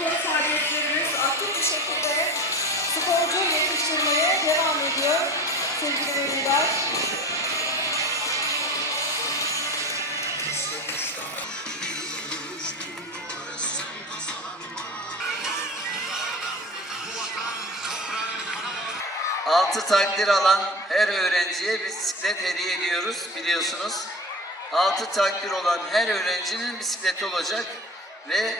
spor faaliyetlerimiz aktif bir şekilde sporcu yetiştirmeye devam ediyor sevgili veliler. Altı takdir alan her öğrenciye bisiklet hediye ediyoruz biliyorsunuz. Altı takdir olan her öğrencinin bisikleti olacak ve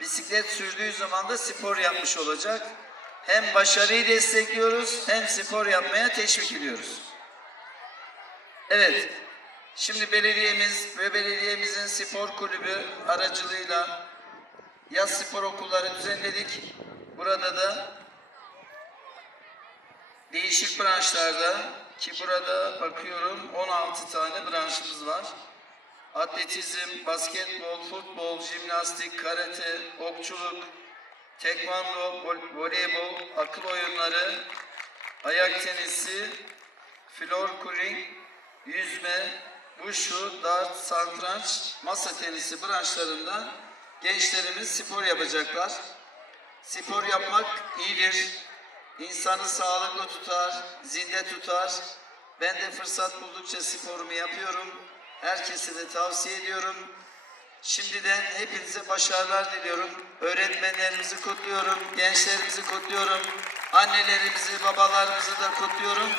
bisiklet sürdüğü zaman da spor yapmış olacak. Hem başarıyı destekliyoruz hem spor yapmaya teşvik ediyoruz. Evet, şimdi belediyemiz ve belediyemizin spor kulübü aracılığıyla yaz spor okulları düzenledik. Burada da değişik branşlarda ki burada bakıyorum 16 tane branşımız var. Atletizm, basketbol, futbol, jimnastik, karate, okçuluk, tekvando, vol- voleybol, akıl oyunları, ayak tenisi, floor curling, yüzme, wushu, dart, satranç, masa tenisi branşlarında gençlerimiz spor yapacaklar. Spor yapmak iyidir. İnsanı sağlıklı tutar, zinde tutar. Ben de fırsat buldukça sporumu yapıyorum. Herkese de tavsiye ediyorum. Şimdiden hepinize başarılar diliyorum. Öğretmenlerimizi kutluyorum, gençlerimizi kutluyorum. Annelerimizi, babalarımızı da kutluyorum.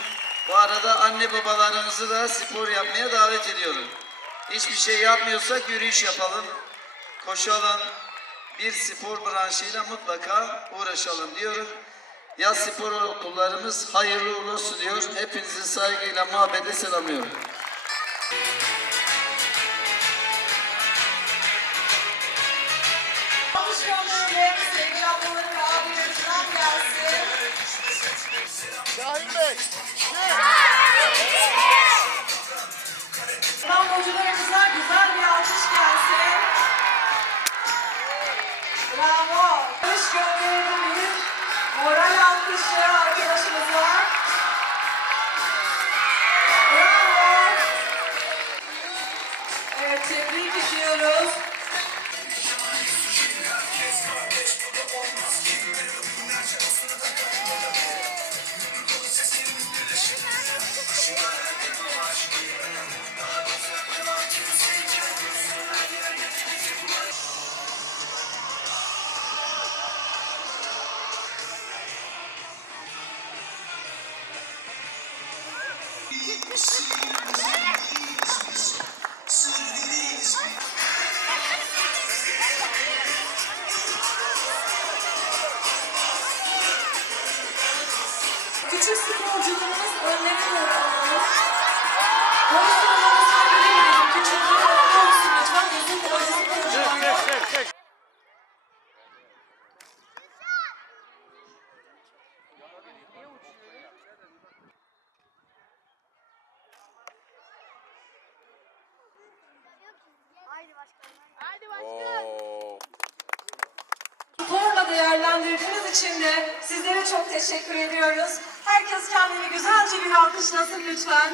Bu arada anne babalarımızı da spor yapmaya davet ediyorum. Hiçbir şey yapmıyorsak yürüyüş yapalım, koşalım, bir spor branşıyla mutlaka uğraşalım diyorum. Yaz spor okullarımız hayırlı uğurlu diyor. Hepinizi saygıyla, muhabbetle selamlıyorum. Bey. Damlacılarımıza güzel bir alkış gelsin. Bravo. Alkış gönderelim moral alkışı arkadaşımıza. Bravo. Evet tebrik Küçük sporcularımız önlere doğru alalım. Boy sıralamasına göre gidelim. Küçükler önde olsun lütfen. Uzun boylu sporcular. Haydi başkanım. Haydi başkanım. İçin de sizlere çok teşekkür ediyoruz. Herkes kendini güzelce bir alkışlasın lütfen.